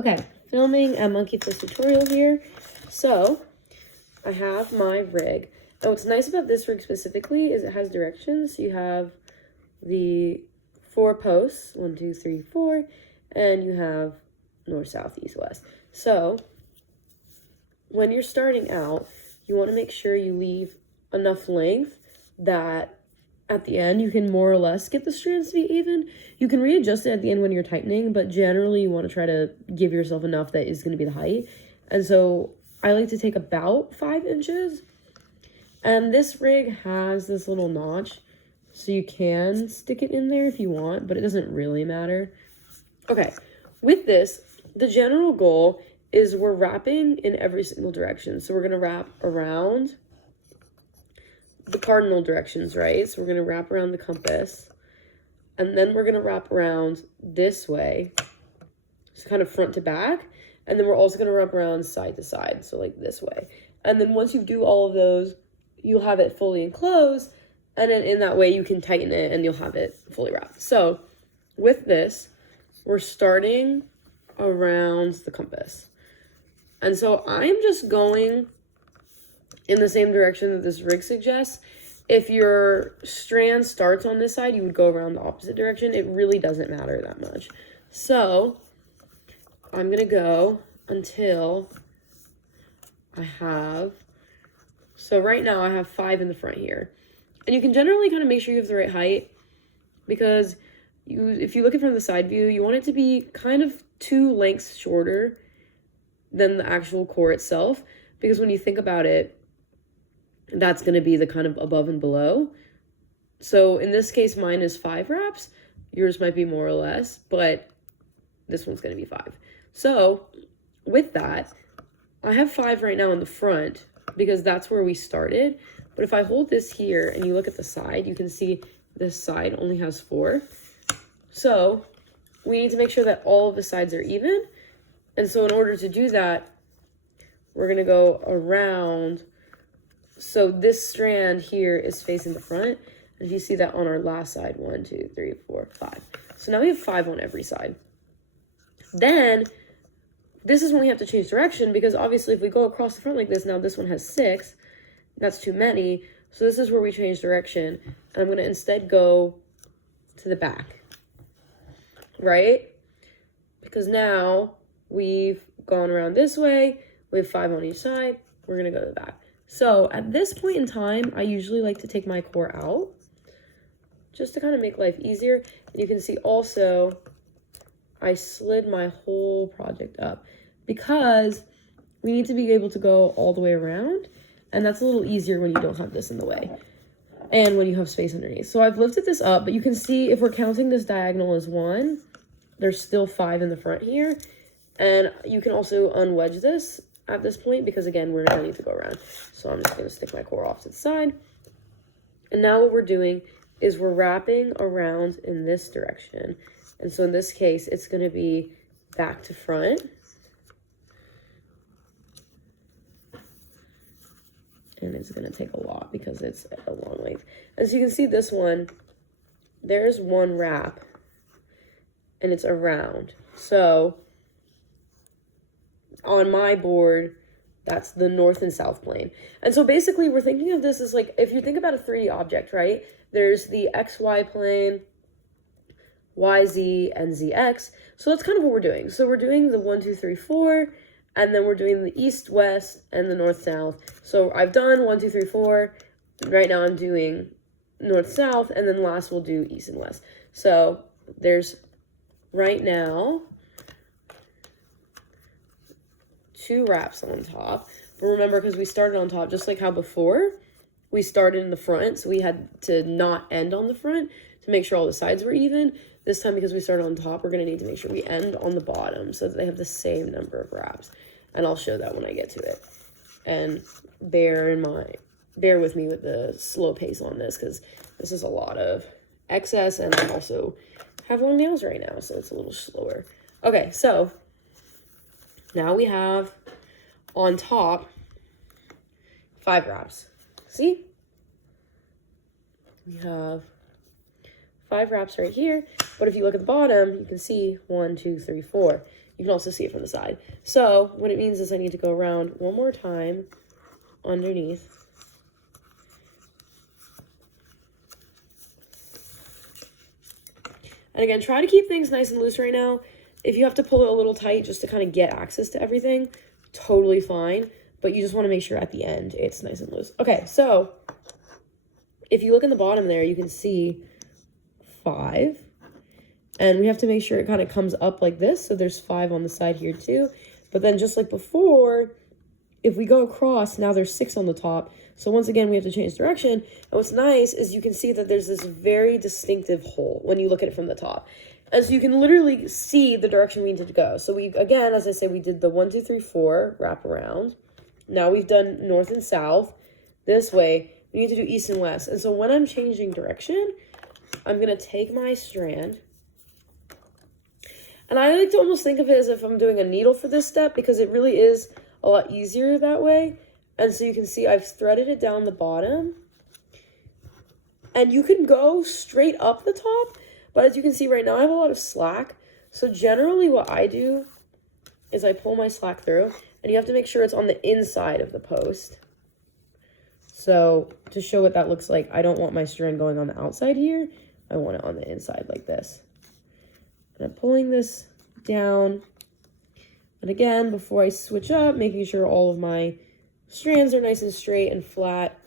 Okay, filming a monkey flip tutorial here. So, I have my rig. And what's nice about this rig specifically is it has directions. You have the 4 posts, 1, 2, 3, 4, and you have north, south, east, west. So, when you're starting out, you want to make sure you leave enough length that at the end you can more or less get the strands to be even. You can readjust it at the end when you're tightening, but generally you want to try to give yourself enough that is going to be the height. And so I like to take about 5 inches. And this rig has this little notch, so you can stick it in there if you want, but it doesn't really matter. Okay, with this, the general goal is we're wrapping in every single direction. So we're going to wrap around the cardinal directions, right? So we're going to wrap around the compass, and then we're going to wrap around this way, just kind of front to back, and then we're also going to wrap around side to side, so like this way. And then once you do all of those, you'll have it fully enclosed, and then in that way you can tighten it and you'll have it fully wrapped. So with this, we're starting around the compass. And so I'm just going in the same direction that this rig suggests. If your strand starts on this side, you would go around the opposite direction. It really doesn't matter that much. So I'm going to go until I have, so right now I have 5 in the front here. And you can generally kind of make sure you have the right height, because if you look at it from the side view, you want it to be kind of 2 lengths shorter than the actual core itself, because when you think about it, that's going to be the kind of above and below. So in this case, mine is 5 wraps. Yours might be more or less, but this one's going to be 5. So with that, I have 5 right now in the front because that's where we started. But if I hold this here and you look at the side, you can see this side only has 4. So we need to make sure that all of the sides are even. And so in order to do that, we're going to go around. So this strand here is facing the front. And you see that on our last side, 1, 2, 3, 4, 5. So now we have 5 on every side. Then this is when we have to change direction, because obviously if we go across the front like this, now this one has 6. That's too many. So this is where we change direction. And I'm going to instead go to the back, right? Because now we've gone around this way. We have 5 on each side. We're going to go to the back. So at this point in time, I usually like to take my core out just to kind of make life easier. And you can see also I slid my whole project up because we need to be able to go all the way around. And that's a little easier when you don't have this in the way and when you have space underneath. So I've lifted this up, but you can see if we're counting this diagonal as 1, there's still 5 in the front here. And you can also unwedge this at this point because, again, we're going to need to go around. So I'm just going to stick my core off to the side. And now what we're doing is we're wrapping around in this direction. And so in this case, it's going to be back to front. And it's going to take a lot because it's a long length. As you can see, this one, there's 1 wrap. And it's around. So on my board, that's the north and south plane. And so basically we're thinking of this as like, if you think about a 3D object, right? There's the XY plane, YZ, and ZX. So that's kind of what we're doing. So we're doing the 1, 2, 3, 4, and then we're doing the east, west, and the north, south. So I've done 1, 2, 3, 4. Right now I'm doing north, south, and then last we'll do east and west. So there's right now 2 wraps on top. But remember, because we started on top, just like how before, we started in the front, so we had to not end on the front to make sure all the sides were even. This time, because we started on top, we're going to need to make sure we end on the bottom so that they have the same number of wraps. And I'll show that when I get to it. And bear with me with the slow pace on this, because this is a lot of excess, and I also have long nails right now, so it's a little slower. Okay, so now we have on top 5 wraps. See? We have 5 wraps right here. But if you look at the bottom, you can see 1, 2, 3, 4. You can also see it from the side. So what it means is I need to go around one more time underneath. And again, try to keep things nice and loose right now. If you have to pull it a little tight just to kind of get access to everything, totally fine. But you just want to make sure at the end it's nice and loose. Okay, so if you look in the bottom there, you can see 5. And we have to make sure it kind of comes up like this. So there's 5 on the side here too. But then just like before, if we go across, now there's 6 on the top. So once again, we have to change direction. And what's nice is you can see that there's this very distinctive hole when you look at it from the top. And so you can literally see the direction we need to go. So we, again, as I said, we did the 1, 2, 3, 4 wrap around. Now we've done north and south. This way, we need to do east and west. And so when I'm changing direction, I'm going to take my strand. And I like to almost think of it as if I'm doing a needle for this step because it really is a lot easier that way. And so you can see I've threaded it down the bottom. And you can go straight up the top. But as you can see right now, I have a lot of slack. So generally what I do is I pull my slack through. And you have to make sure it's on the inside of the post. So to show what that looks like, I don't want my strand going on the outside here. I want it on the inside like this. And I'm pulling this down. And again, before I switch up, making sure all of my strands are nice and straight and flat.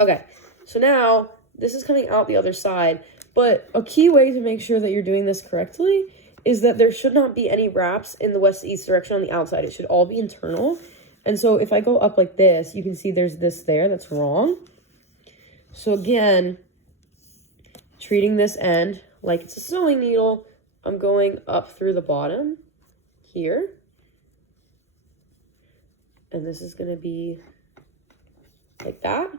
Okay, so now this is coming out the other side. But a key way to make sure that you're doing this correctly is that there should not be any wraps in the west-east direction on the outside. It should all be internal. And so if I go up like this, you can see there's this there that's wrong. So again, treating this end like it's a sewing needle, I'm going up through the bottom here. And this is going to be like that.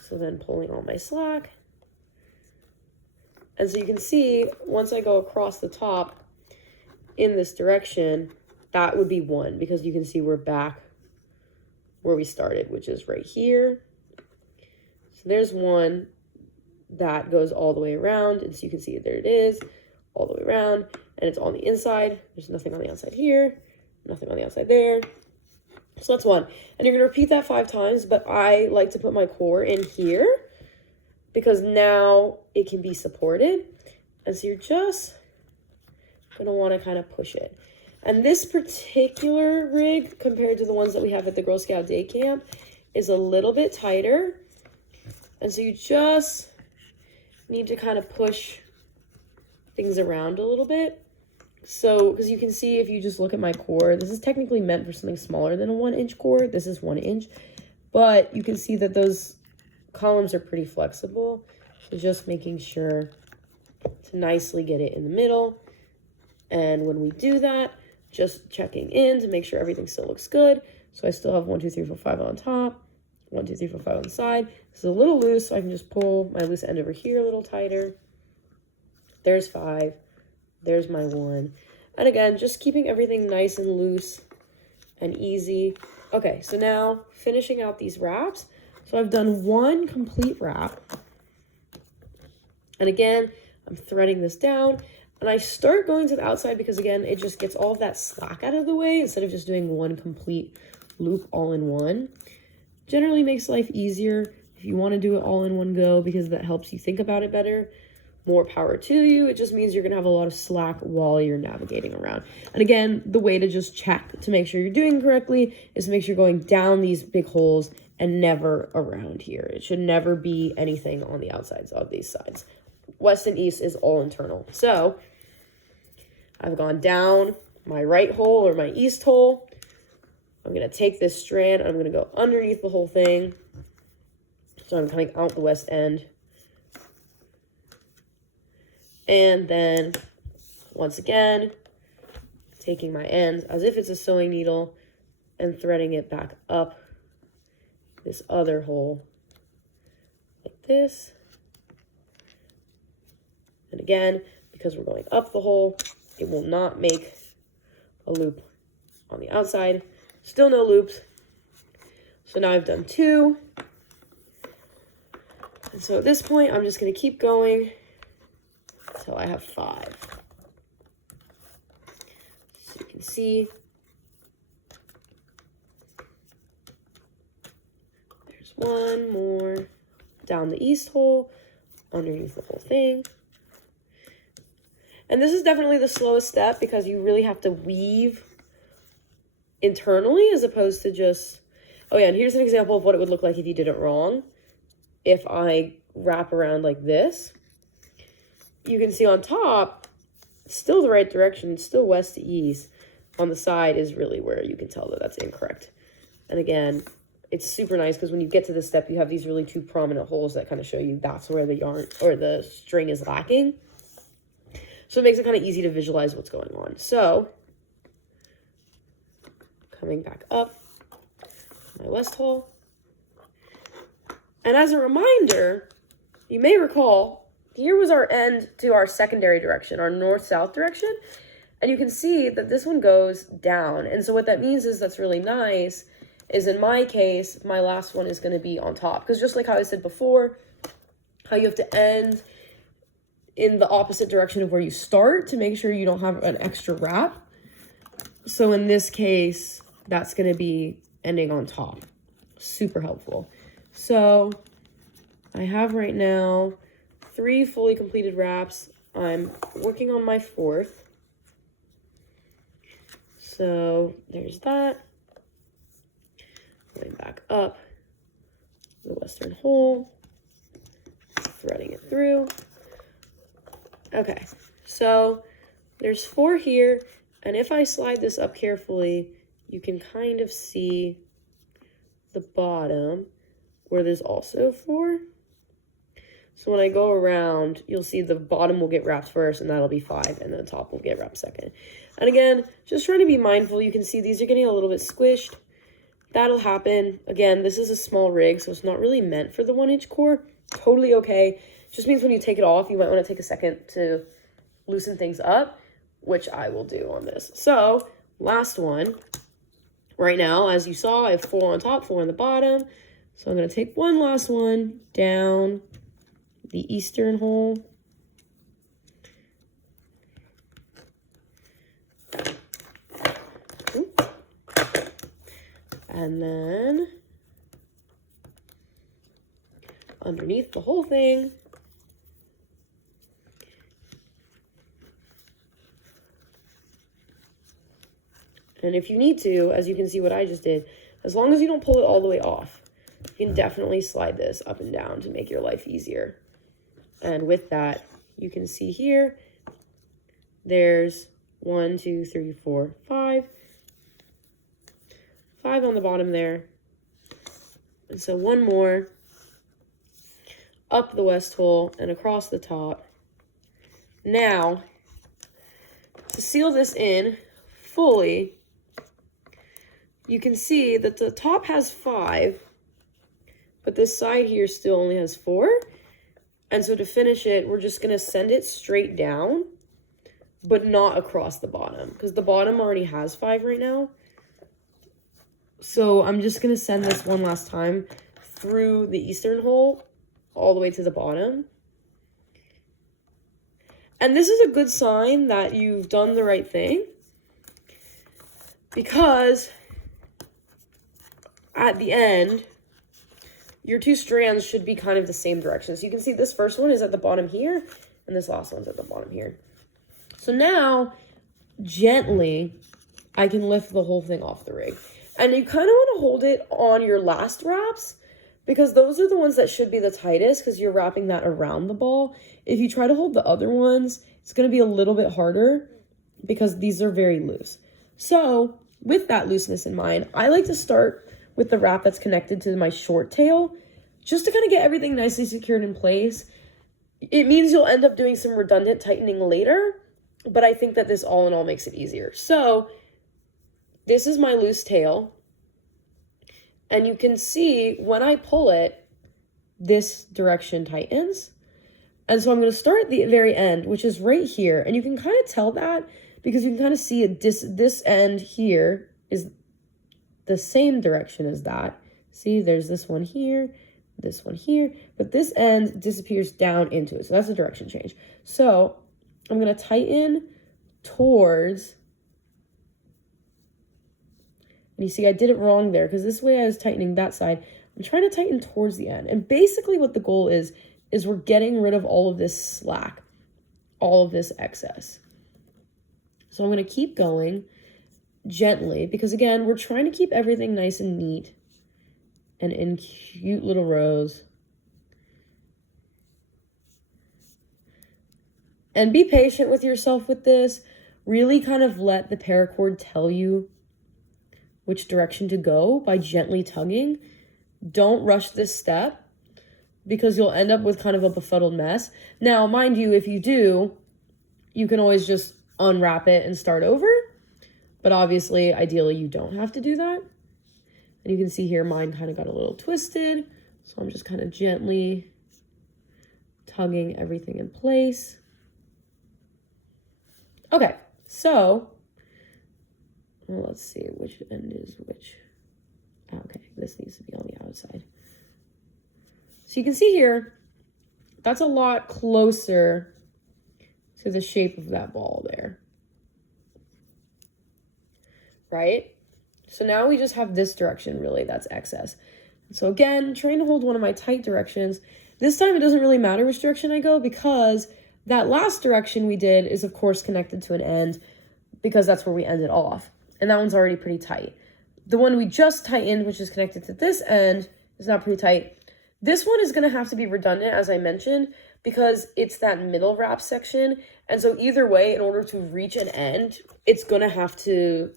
So then pulling all my slack. And so you can see, once I go across the top in this direction, that would be 1, because you can see we're back where we started, which is right here. So there's 1 that goes all the way around. And so you can see there it is, all the way around. And it's on the inside. There's nothing on the outside here, nothing on the outside there. So that's 1. And you're going to repeat that 5 times, but I like to put my core in here because now it can be supported. And so you're just going to want to kind of push it. And this particular rig, compared to the ones that we have at the Girl Scout Day Camp, is a little bit tighter. And so you just need to kind of push things around a little bit. So, because you can see if you just look at my core, this is technically meant for something smaller than a 1-inch core. This is 1 inch. But you can see that those columns are pretty flexible. So just making sure to nicely get it in the middle. And when we do that, just checking in to make sure everything still looks good. So I still have 1, 2, 3, 4, 5 on top, 1, 2, 3, 4, 5 on the side. This is a little loose, so I can just pull my loose end over here a little tighter. There's 5. There's my 1. And again, just keeping everything nice and loose and easy. Okay, so now finishing out these wraps. So I've done 1 complete wrap. And again, I'm threading this down. And I start going to the outside because, again, it just gets all of that slack out of the way instead of just doing 1 complete loop all in one. Generally makes life easier if you want to do it all in one go because that helps you think about it better. More power to you. It just means you're going to have a lot of slack while you're navigating around. And again, the way to just check to make sure you're doing correctly is to make sure you're going down these big holes and never around here. It should never be anything on the outsides of these sides. West and east is all internal. So I've gone down my right hole or my east hole. I'm going to take this strand. I'm going to go underneath the whole thing. So I'm coming out the west end. And then, once again, taking my ends as if it's a sewing needle and threading it back up this other hole like this. And again, because we're going up the hole, it will not make a loop on the outside. Still no loops. So now I've done 2. And so at this point, I'm just going to keep going until I have 5. So you can see there's one more down the east hole, underneath the whole thing. And this is definitely the slowest step because you really have to weave internally as opposed to just, oh yeah, and here's an example of what it would look like if you did it wrong. If I wrap around like this, you can see on top, it's still the right direction. It's still west to east. On the side is really where you can tell that that's incorrect. And again, it's super nice because when you get to this step, you have these really 2 prominent holes that kind of show you that's where the yarn or the string is lacking. So it makes it kind of easy to visualize what's going on. So coming back up my west hole. And as a reminder, you may recall, here was our end to our secondary direction, our north-south direction. And you can see that this one goes down. And so what that means is that's really nice is in my case, my last one is going to be on top. Because just like how I said before, how you have to end in the opposite direction of where you start to make sure you don't have an extra wrap. So in this case, that's going to be ending on top. Super helpful. So I have right now 3 fully completed wraps. I'm working on my 4th. So there's that. Going back up the western hole, threading it through. Okay, so there's 4 here, and if I slide this up carefully, you can kind of see the bottom where there's also 4. So when I go around, you'll see the bottom will get wrapped first, and that'll be 5, and then the top will get wrapped second. And again, just trying to be mindful. You can see these are getting a little bit squished. That'll happen. Again, this is a small rig, so it's not really meant for the 1-inch core. Totally okay. Just means when you take it off, you might want to take a second to loosen things up, which I will do on this. So, last one. Right now, as you saw, I have 4 on top, 4 on the bottom. So I'm going to take one last one down the eastern hole. And then underneath the whole thing. And if you need to, as you can see what I just did, as long as you don't pull it all the way off, you can definitely slide this up and down to make your life easier. And with that, you can see here, there's 1, 2, 3, 4, 5. 5 on the bottom there. And so one more up the west hole and across the top. Now, to seal this in fully, you can see that the top has 5, but this side here still only has 4. And so to finish it, we're just going to send it straight down, but not across the bottom, because the bottom already has 5 right now. So I'm just going to send this one last time through the eastern hole all the way to the bottom. And this is a good sign that you've done the right thing, because at the end, your 2 strands should be kind of the same direction. So you can see this first one is at the bottom here, and this last one's at the bottom here. So now, gently, I can lift the whole thing off the rig. And you kind of want to hold it on your last wraps, because those are the ones that should be the tightest, because you're wrapping that around the ball. If you try to hold the other ones, it's going to be a little bit harder, because these are very loose. So, with that looseness in mind, I like to start with the wrap that's connected to my short tail, just to kind of get everything nicely secured in place. It means you'll end up doing some redundant tightening later, but I think that this all in all makes it easier. So, this is my loose tail, and you can see when I pull it, this direction tightens. And so I'm going to start at the very end, which is right here. And you can kind of tell that because you can kind of see it, this end here is the same direction as that. See, there's this one here, this one here, but this end disappears down into it. So that's a direction change. So I'm going to tighten towards, and you see I did it wrong there because this way I was tightening that side. I'm trying to tighten towards the end. And basically what the goal is we're getting rid of all of this slack, all of this excess. So I'm going to keep going gently because, again, we're trying to keep everything nice and neat and in cute little rows. And be patient with yourself with this. Really kind of let the paracord tell you which direction to go by gently tugging. Don't rush this step because you'll end up with kind of a befuddled mess. Now, mind you, if you do, you can always just unwrap it and start over. But obviously, ideally, you don't have to do that. And you can see here, mine kind of got a little twisted. So I'm just kind of gently tugging everything in place. Okay, so well, let's see which end is which. Okay, this needs to be on the outside. So you can see here, that's a lot closer to the shape of that ball there. Right? So now we just have this direction, really, that's excess. So again, trying to hold one of my tight directions. This time it doesn't really matter which direction I go because that last direction we did is, of course, connected to an end because that's where we ended off. And that one's already pretty tight. The one we just tightened, which is connected to this end, is not pretty tight. This one is going to have to be redundant, as I mentioned, because it's that middle wrap section. And so either way, in order to reach an end, it's going to have to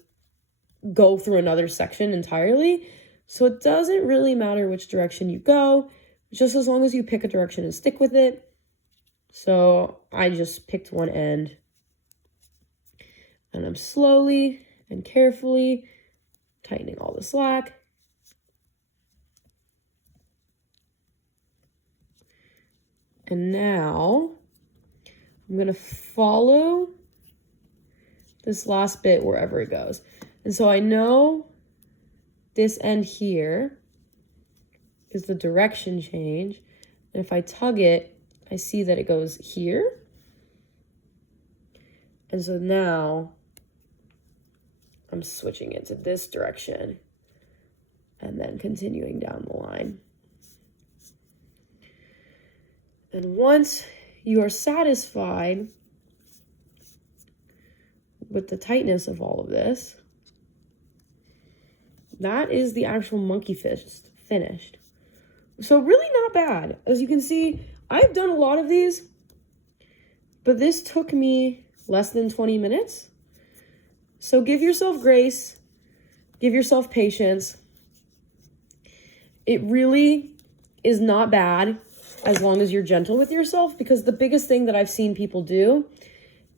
go through another section entirely. So it doesn't really matter which direction you go, just as long as you pick a direction and stick with it. So I just picked one end and I'm slowly and carefully tightening all the slack. And now I'm going to follow this last bit wherever it goes. And so I know this end here is the direction change. And if I tug it, I see that it goes here. And so now I'm switching it to this direction and then continuing down the line. And once you are satisfied with the tightness of all of this, that is the actual monkey fist finished. So really not bad. As you can see, I've done a lot of these, but this took me less than 20 minutes. So give yourself grace, give yourself patience. It really is not bad as long as you're gentle with yourself, because the biggest thing that I've seen people do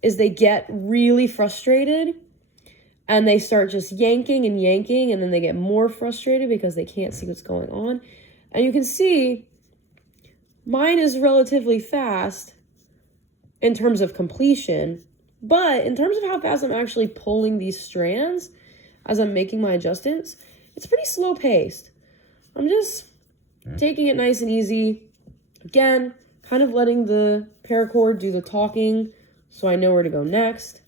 is they get really frustrated and they start just yanking and yanking, and then they get more frustrated because they can't see what's going on. And you can see mine is relatively fast in terms of completion, but in terms of how fast I'm actually pulling these strands as I'm making my adjustments, it's pretty slow paced. I'm just taking it nice and easy. Again, kind of letting the paracord do the talking so I know where to go next.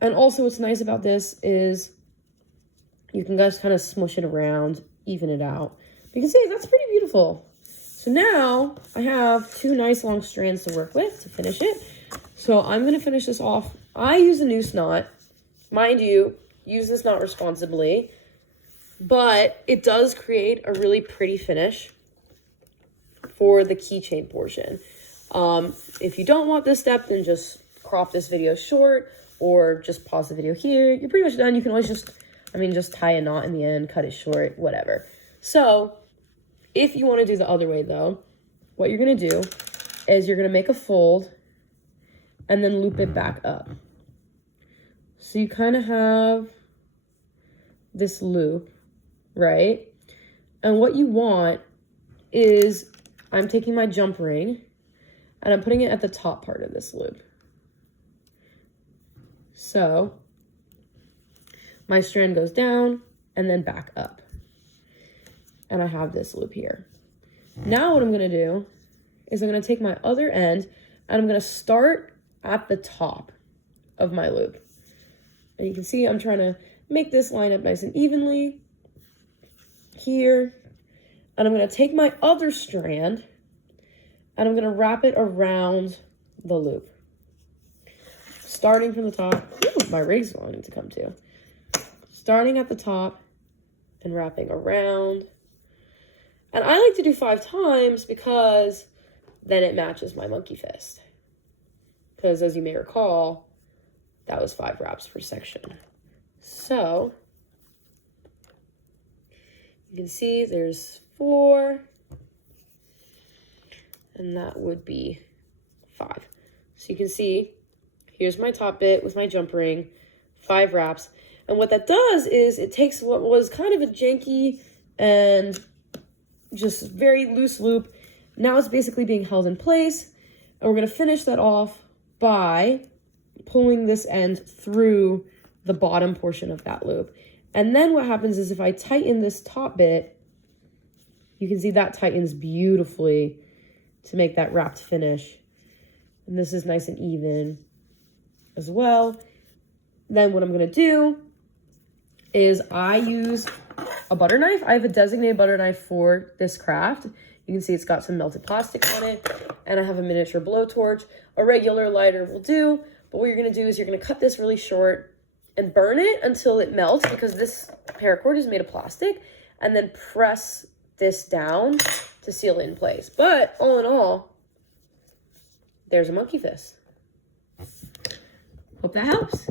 And also what's nice about this is you can just kind of smush it around, even it out. You can see that's pretty beautiful. So now I have two nice long strands to work with to finish it. So I'm going to finish this off. I use a noose knot. Mind you, use this knot responsibly, but it does create a really pretty finish for the keychain portion. If you don't want this step, then just crop this video short or just pause the video here. You're pretty much done. You can always just tie a knot in the end, cut it short, whatever. So if you want to do the other way though, what you're going to do is you're going to make a fold and then loop it back up. So you kind of have this loop, right? And what you want is, I'm taking my jump ring and I'm putting it at the top part of this loop. So my strand goes down and then back up. and I have this loop here. Now what I'm going to do is I'm going to take my other end and I'm going to start at the top of my loop. And you can see I'm trying to make this line up nice and evenly here. And I'm going to take my other strand and I'm going to wrap it around the loop. Starting from the top. Ooh, my rig's wanting to come to. Starting at the top and wrapping around. And I like to do 5 times because then it matches my monkey fist. Because as you may recall, that was 5 wraps per section. So you can see there's 4, and that would be 5. So you can see, here's my top bit with my jump ring, 5 wraps. And what that does is it takes what was kind of a janky and just very loose loop. Now it's basically being held in place. And we're going to finish that off by pulling this end through the bottom portion of that loop. And then what happens is if I tighten this top bit, you can see that tightens beautifully to make that wrapped finish. And this is nice and even as well. Then what I'm going to do is I use a butter knife. I have a designated butter knife for this craft. You can see it's got some melted plastic on it, and I have a miniature blowtorch. A regular lighter will do, but what you're going to do is you're going to cut this really short and burn it until it melts, because this paracord is made of plastic, and then press this down to seal it in place. But all in all, there's a monkey fist. Hope that helps.